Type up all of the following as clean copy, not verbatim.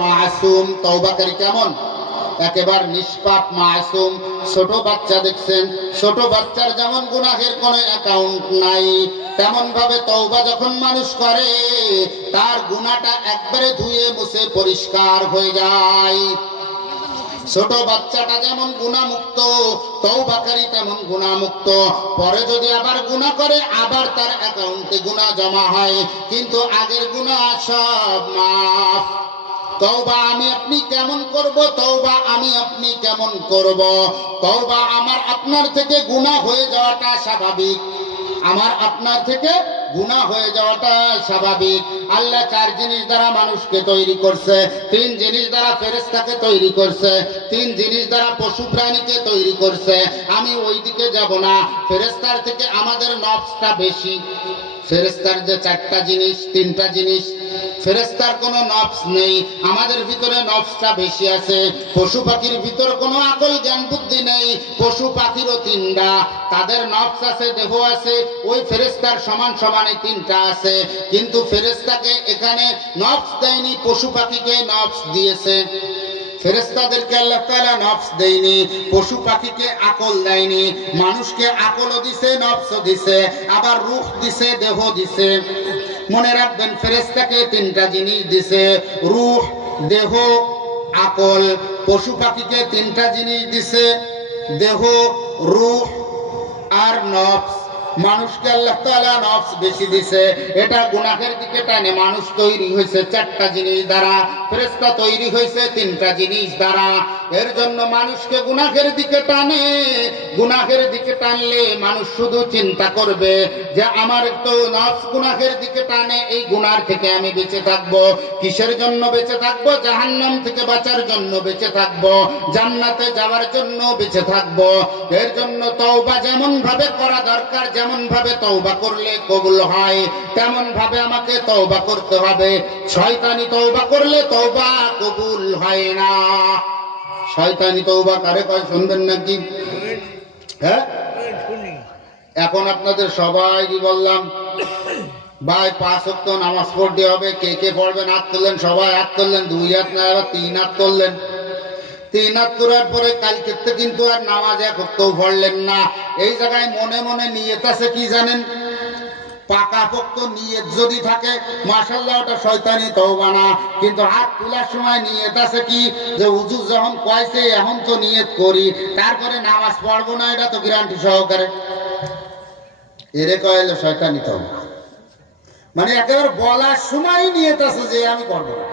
মাসুম তওবাকারী কেমন? একেবারে নিষ্পাপ মাসুম। ছোট বাচ্চা দেখছেন, ছোট বাচ্চার যেমন গুনাহের কোনো অ্যাকাউন্ট নাই, তেমন ভাবে তওবা যখন মানুষ করে তার গুনাহটা একবারে ধুয়ে মুছে পরিষ্কার হয়ে যায়। ছোট বাচ্চাটা যেমন গুনাহমুক্ত, তওবাকারী তেমন গুনাহমুক্ত। পরে যদি আবার গুনাহ করে আবার তার অ্যাকাউন্টে গুনাহ জমা হয়, কিন্তু আগের গুনাহ সব মাফ। তওবা আমি আপনি কেমন করব? তওবা আমি আপনি কেমন করব? তওবা আমার আপনার থেকে গুনাহ হয়ে যাওয়াটা স্বাভাবিক, আমার আপনার থেকে গুনাহ হয়ে যাওয়াটা স্বাভাবিক। আল্লাহ চার জিনিস দ্বারা মানুষকে তৈরি করছে, তিন জিনিস দ্বারা ফেরেশতাকে তৈরি করছে, তিন জিনিস দ্বারা পশু প্রাণীকে তৈরি করছে। আমি ওই দিকে যাব না। ফেরেশতার থেকে আমাদের নফসটা বেশি। ফেরেশতার যে চারটা জিনিস, তিনটা জিনিস, ফেরেশতার কোনো নফস নেই, আমাদের ভিতরে নফসটা বেশি আছে। পশু পাখির ভিতর কোনো আকল জ্ঞান বুদ্ধি নেই, পশু পাখিরও তিনটা, তাদের নফস আছে, দেহ আছে। ওই ফেরেশতার সমান সমানে তিনটা আছে, কিন্তু ফেরেশতাকে এখানে নফস দেয়নি, পশু পাখিকে নফস দিয়েছে। ফেরেশতাদেরকে আল্লাহ তাআলা নফস দেয়নি, পশু পাখিকে আকল দেয়নি। মানুষকে আকলও দিছে, নফসও দিছে, আবার রূহ দিছে, দেহ দিছে। মনে রাখবেন, ফেরেশতাকে তিনটা জিনিস দিছে, রূহ, দেহ, আকল। পশু পাখিকে তিনটা জিনিস দিছে, দেহ, রূহ আর নফস। মানুষকে আল্লাহ তাআলা নফস বেশি দিছে, এটা গুনাহের দিকে টানে। মানুষ তৈরি হয়েছে চারটা জিনিস দ্বারা, ফেরেশতা তৈরি হয়েছে তিনটা জিনিস দ্বারা। এর জন্য মানুষকে গুনাহের দিকে টানে। গুনাহের দিকে টানলে মানুষ শুধু চিন্তা করবে যে আমার তো নফস গুনাহের দিকে টানে, এই গুনার থেকে আমি বেঁচে থাকবো। কিসের জন্য বেঁচে থাকবো? জাহান্নাম থেকে বাঁচার জন্য বেঁচে থাকবো, জান্নাতে যাওয়ার জন্য বেঁচে থাকবো। এর জন্য তওবা যেমন ভাবে করা দরকার, যেমন ভাবে তওবা করলে কবুল হয়, তেমন ভাবে আমাকে তওবা করতে হবে। শয়তানি তওবা করলে তওবা কবুল হয় না। শয়তানি তওবা কারে কয় শুনবেন নাকি? হ্যাঁ, এখন আপনাদের সবাইকে বললাম, ভাই 5 ওয়াক্ত নামাজ পড়তে হবে। কে কে পড়বেন হাত তুললেন? সবাই হাত তুললেন। 2 হাত না, এবার 3 হাত তুললেন। 3 হাত তোলার পরে কালকে কিন্তু আর নামাজ 1 ওয়াক্তও পড়লেন না। এই জায়গায় মনে মনে নিয়ত আছে কি জানেন? পাকাপোক্ত নিয়ত যদি থাকে মাশাআল্লাহ, ওটা শয়তানি তওবা না। কিন্তু হাত তোলার সময় নিয়ত আছে কি যে হুজুর যখন কইছে এখন তো নিয়ত করি, তারপরে নামাজ পড়বো না, এটা তো গ্যারান্টি সহকারে, এরে কইলো শয়তানি তওবা। মানে একেবারে বলার সময় নিয়ত আছে যে আমি করব না।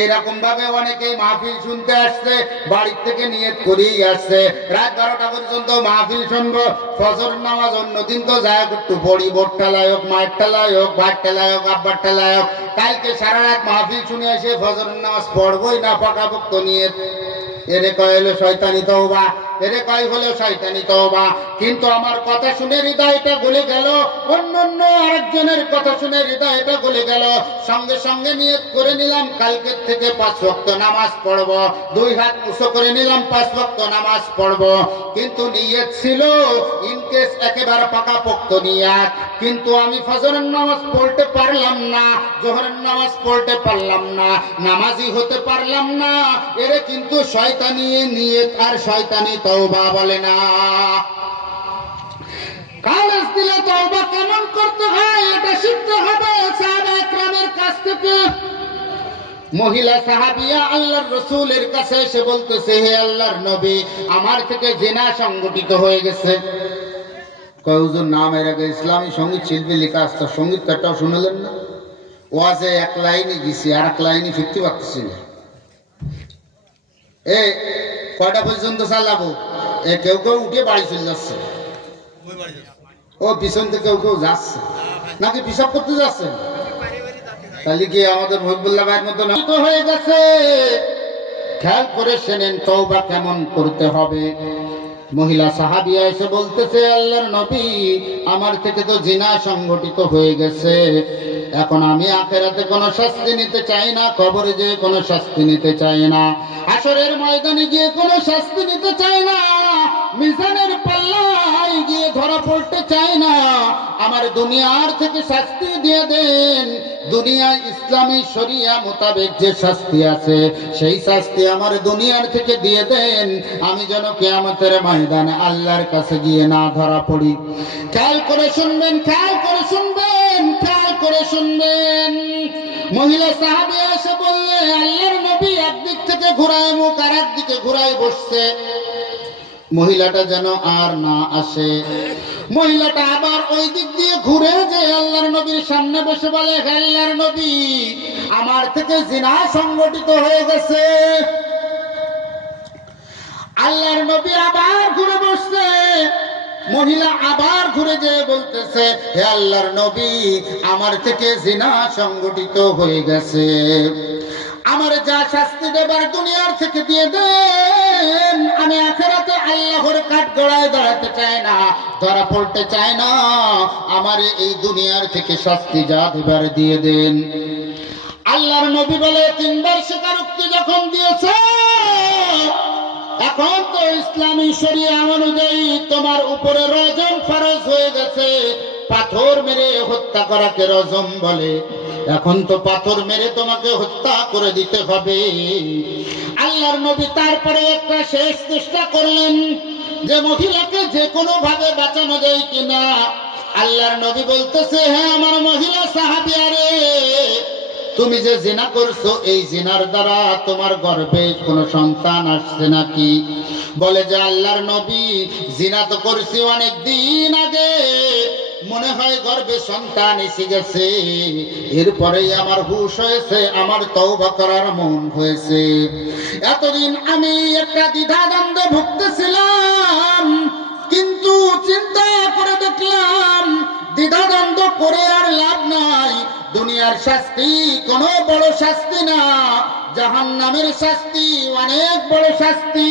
এইরকম ভাবে অনেকেই মাহফিল শুনতে আসছে, বাড়ির থেকে নিয়ত করেই আসছে, রাত 12টা পর্যন্ত মাহফিল শুনবো। ফজর নামাজ অন্যদিন তো যায় একটু পড়ি, বোর ঠেলায় হোক, মায়ের ঠেলায় হোক, ভাইয়ের ঠেলায় হোক, আব্বার ঠেলায় হোক। কালকে সারা রাত মাহফিল শুনে এসে ফজর নামাজ পড়বই না, পাকাপোক্ত নিয়ত, এরে কয় হলো শয়তানি তওবা, এরে কয় হলো শয়তানি তওবা। কিন্তু আমার কথা শুনে হৃদয়টা গলে গেল, অন্য আরেকজনের কথা শুনে হৃদয়টা গলে গেল। সঙ্গে সঙ্গে নিয়ত করে নিলাম কালকের থেকে 5 ওয়াক্ত নামাজ পড়ব। 2 হাত উঁচু করে নিলাম, 5 ওয়াক্ত নামাজ পড়ব। কিন্তু নিয়ত ছিল ইনকেস একেবারে পাকাপোক্ত নিয়ত। কিন্তু আমি ফজরের নামাজ পড়তে পারলাম না, জোহরের নামাজ পড়তে পারলাম না, নামাজি হতে পারলাম না। এরে কিন্তু শয়তানি নিয়ত আর শয়তানি তওবা বলে না। খালেস দিলে তওবা কেমন করতে হয় এটা শিখতে হবে সাহাবা একরামের কাছ থেকে। মহিলা সাহাবিয়া আল্লাহর রাসূলের কাছে এসে বলতেছে, হে আল্লাহর নবী, আমার থেকে জিনা সংগঠিত হয়ে গেছে। কয় হুজুর, নাম এর আগে ইসলামী সঙ্গীত শিল্পী লেখা আসতো, সঙ্গীতটাও শুনলেন না? ওয়াজে 1 লাইনে গেছি, আর 1 লাইনে ফিরতে পারতেছি না। এ কয়টা পর্যন্ত চালাবো? কেউ কেউ উঠে বাড়ি চলে যাচ্ছে, ও পিছন থেকে কেউ যাচ্ছে, নাকি পিসাব করতে যাচ্ছে? তাহলে কি আমাদের মহিবুল্লাহ ভাইয়ের মতো নষ্ট হয়ে গেছে? খেয়াল করে শোনেন তওবা কেমন করতে হবে। মহিলা সাহাবিয়া এসে বলতেছে, আল্লাহর নবী, আমার থেকে তো জিনা সংগঠিত হয়ে গেছে। এখন আমি আখিরাতে কোনো শাস্তি নিতে চাই না, কবরে যেয়ে কোনো শাস্তি নিতে চাই না, হাসরের ময়দানে গিয়ে কোনো শাস্তি নিতে চাই না। মিজানের পাল্লায় গিয়ে ধরা পড়তে চাই না, আমার দুনিয়ার থেকে শাস্তি দিয়ে দেন। দুনিয়ায় ইসলামী শরিয়া মোতাবেক যে শাস্তি আছে সেই শাস্তি আমার দুনিয়ার থেকে দিয়ে দেন, আমি যেন কিয়ামতের ময়দানে আল্লাহর কাছে গিয়ে না ধরা পড়ি। খেয়াল করে শুনবেন, খেয়াল করে শুনবেন, খেয়াল করে শুনবেন। মহিলা সাহাবী এসে বললে, আল্লাহর নবী একদিক থেকে ঘুরায় মুখ আর একদিকে ঘুরায় বসছে, মহিলাটা যেন আর না আসে। মহিলাটা আবার ওই দিক দিয়ে ঘুরে যে আল্লাহর নবীর সামনে বসে বলে, হে আল্লাহর নবী, আমার থেকে জিনা সংগঠিত হয়ে গেছে। আল্লাহর নবী আবার ঘুরে বসছে, মহিলা আবার ঘুরে যেয়ে বলতেছে, হে আল্লাহর নবী, আমার থেকে জিনা সংগঠিত হয়ে গেছে, আমার যা শাস্তি দেবার দুনিয়ার থেকে দিয়ে দেন, আমি আখিরাতে আল্লাহর কাঠগড়ায় দাঁড়াতে চাই না, ধরা পড়তে চাই না, আমার এই দুনিয়ার থেকে শাস্তি যা দেবার দিয়ে দেন। আল্লাহর নবী বলে, তিনবার স্বীকারোক্তি যখন দিয়েছে, এখন তো ইসলামী শরিয়া অনুযায়ী তোমার উপরে রজম ফরজ হয়ে গেছে। পাথর মেরে হত্যা করাকে রজম বলে, এখন তো পাথর মেরে তোমাকে হত্যা করে দিতে হবে। আল্লাহর নবী তারপরে একটা শেষ চেষ্টা করলেন যে মহিলাকে যে কোনো ভাবে বাঁচানো যায় কিনা। আল্লাহর নবী বলতেছে, হ্যাঁ আমার মহিলা সাহাবিয়া রে, তুমি যে জিনা করছো, এই জিনার দ্বারা তোমার গর্ভে কোনো সন্তান আসছে নাকি? বলে যে আল্লাহর নবী, জিনা তো করছি অনেক দিন আগে, মনে হয় গর্ভে সন্তান এসে গেছে, এরপরেই আমার হুঁশ হয়েছে, আমার তওবা করার মন হয়েছে। এতদিন আমি একটা দ্বিধাদ্বন্দ্বে ভুগতেছিলাম, কিন্তু চিন্তা করে দেখলাম দ্বিধাদ্বন্দ্ব করে আর লাভ নাই। দুনিয়ার শাস্তি কোনো বড় শাস্তি না, জাহান্নামের শাস্তি অনেক বড় শাস্তি।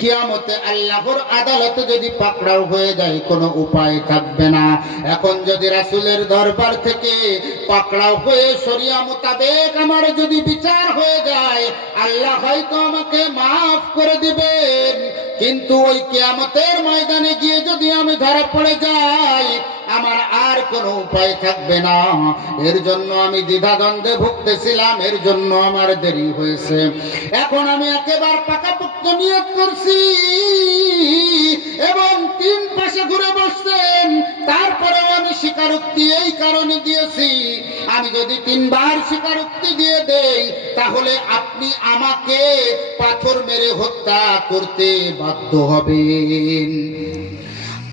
কিয়ামতে আল্লাহর আদালতে যদি পাকড়াও হয়ে যায় কোনো উপায় থাকবে না। এখন যদি রাসূলের দরবার থেকে পাকড়াও হয়ে শরিয়া মোতাবেক আমার যদি বিচার হয়ে যায়, আল্লাহ হয়তো আমাকে মাফ করে দিবেন, কিন্তু ওই কিয়ামতের ময়দানে গিয়ে যদি আমি ধরা পড়ে যাই, আমার আর কোনো উপায় থাকবে না। এর জন্য আমি দ্বিধাদ্বন্দ্বে ভুগতেছিলাম, এর জন্য আমার দেরি হয়েছে। এখন আমি একেবারে পাকাপোক্ত নিয়ত করছি, এবং তিন পাশে ঘুরে বসছেন, তারপরেও আমি স্বীকারোক্তি এই কারণে দিয়েছি, আমি যদি তিনবার স্বীকারোক্তি দিয়ে দেই, তাহলে আপনি আমাকে পাথর মেরে হত্যা করতে বাধ্য হবেন।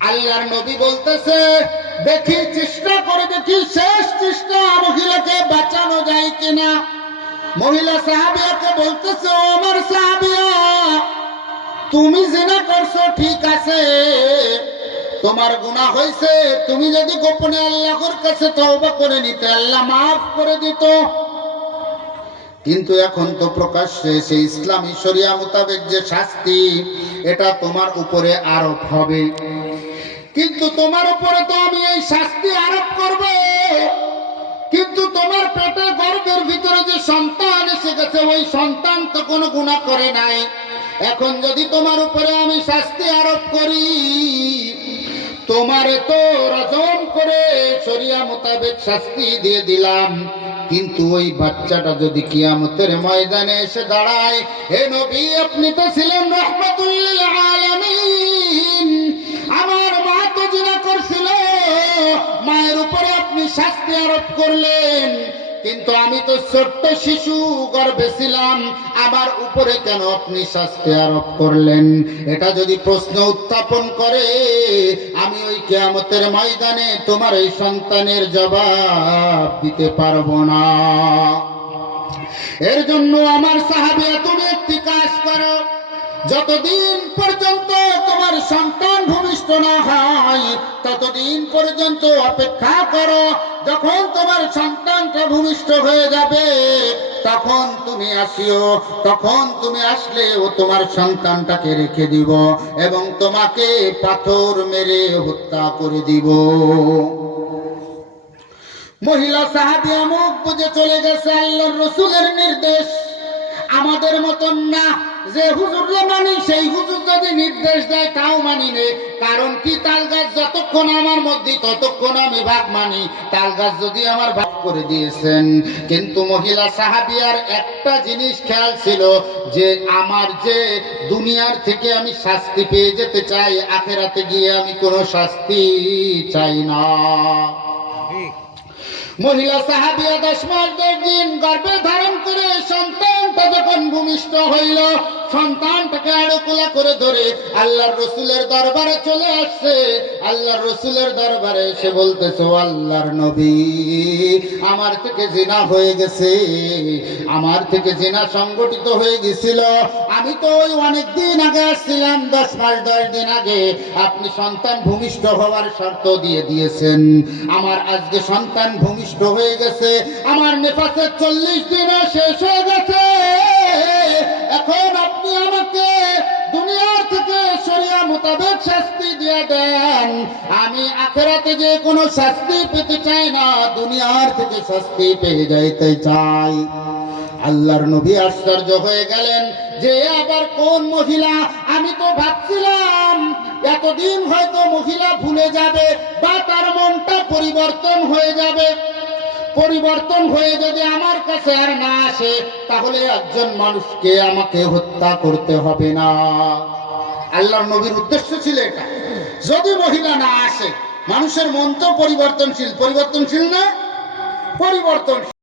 আল্লাহর নবী বলতেছে, দেখি চেষ্টা করে দেখি, শেষ চেষ্টা মহিলাকে বাঁচানো যায় কিনা। মহিলা সাহাবিয়াকে বলতেছে, ও আমার সাহাবিয়া, তুমি জিনা করছো ঠিক আছে, তোমার গুনাহ হয়েছে, তুমি যদি গোপনে আল্লাহর কাছে তওবা করে নিতে, আল্লাহ মাফ করে দিত, কিন্তু এখন তো প্রকাশ্যে সেই ইসলামী শরিয়া মোতাবেক যে শাস্তি, এটা তোমার উপরে আরোপ হবে। কিন্তু তোমার উপরে তো আমি এই শাস্তি আরোপ করব, কিন্তু তোমার পেটে গর্ভের ভিতরে যে সন্তান এসে গেছে, ওই সন্তান তো কোনো গুনাহ করে নাই। এখন যদি তোমার উপরে আমি শাস্তি আরোপ করি, তোমারে তো রজম করে শরিয়া মোতাবেক শাস্তি দিয়ে দিলাম, কিন্তু ওই বাচ্চাটা যদি কিয়ামতের ময়দানে এসে দাঁড়ায়, হে নবী, আপনি তো ছিলেন রাহমাতুল লিল আলামিন, আমার মা তো জিনা করছিল, মায়ের উপরে আপনি শাস্তি আরোপ করলেন, কিন্তু আমি তো ছোট্ট শিশু গর্ভে ছিলাম, আমার উপরে কেন আপনি শাস্তি আরোপ করলেন? এটা যদি প্রশ্ন উত্থাপন করে, আমি ওই কিয়ামতের ময়দানে তোমার এই সন্তানের জবাব দিতে পারবো না। এর জন্য আমার সাহাবিয়া, তুমি একটি কাজ করো, যতদিন পর্যন্ত তোমার সন্তান ভূমিষ্ঠ না হয়, ততদিন পর্যন্ত অপেক্ষা করো। যখন তোমার সন্তানটা ভূমিষ্ঠ হয়ে যাবে, তখন তুমি আসিও, তখন তুমি আসলে ও তোমার সন্তানটাকে রেখে দিব এবং তোমাকে পাথর মেরে হত্যা করে দিব। মহিলা সাহাবিয়া মুখ বুজে চলে গেছে। আল্লাহর রাসূলের নির্দেশ আমাদের মতন না। যে হুজুরে মানি সেই হুজুর যদি নির্দেশ দেয় তাও মানি নে। কারণ কি, তাল গাছ যতক্ষণ আমার মধ্যে ততক্ষণ আমি ভাগ মানি। তাল গাছ যদি আমার ভাগ করে দিয়েছেন। কিন্তু মহিলা সাহাবিয়ার একটা জিনিস খেয়াল ছিল যে আমার যে দুনিয়ার থেকে আমি শাস্তি পেয়ে যেতে চাই, আখেরাতে গিয়ে আমি কোনো শাস্তি চাই না। মহিলা সাহাবিয়া 10 মাস 10 দিন গর্ভে ধারণ করে সন্তানটা যখন ভূমিষ্ঠ হইল, সন্তানটাকে আড়কুলা করে ধরে আল্লাহর রসুলের দরবারে চলে আসছে। আল্লাহর রসুলের দরবারে এসে বলতেছে, আল্লাহর নবী, আমার থেকে জিনা হয়ে গেছে, আমার থেকে জিনা সংগঠিত হয়ে গেছিল। আমি তো ওই অনেক দিন আগে আসছিলাম, 10 মাস 10 দিন আগে আপনি সন্তান ভূমিষ্ঠ হওয়ার শর্ত দিয়ে দিয়েছেন। আমার আজকে সন্তান ভূমিষ্ঠ হয়ে গেছে, আমার নেফাসের 40 দিনও শেষ হয়ে গেছে। এখন আপনি আমাকে দুনিয়ার থেকে শরিয়া মোতাবেক শাস্তি দিয়ে দেন। আমি আখেরাতে যে কোনো শাস্তি পেতে চাই না, দুনিয়ার থেকে শাস্তি পেয়ে যাইতে চাই। আল্লাহর নবী আশ্চর্য হয়ে গেলেন যে আবার কোন মহিলা। আমি তো ভাবছিলাম এতদিন হয়তো মহিলা ভুলে যাবে বা তার মনটা পরিবর্তন হয়ে যাবে। পরিবর্তন হয়ে যদি আমার কাছে আর না আসে, তাহলে একজন মানুষকে আমাকে হত্যা করতে হবে না। আল্লাহর নবীর উদ্দেশ্য ছিল এটা। যদি মহিলা না আসে, মানুষের মন তো পরিবর্তনশীল, পরিবর্তনশীল না? পরিবর্তন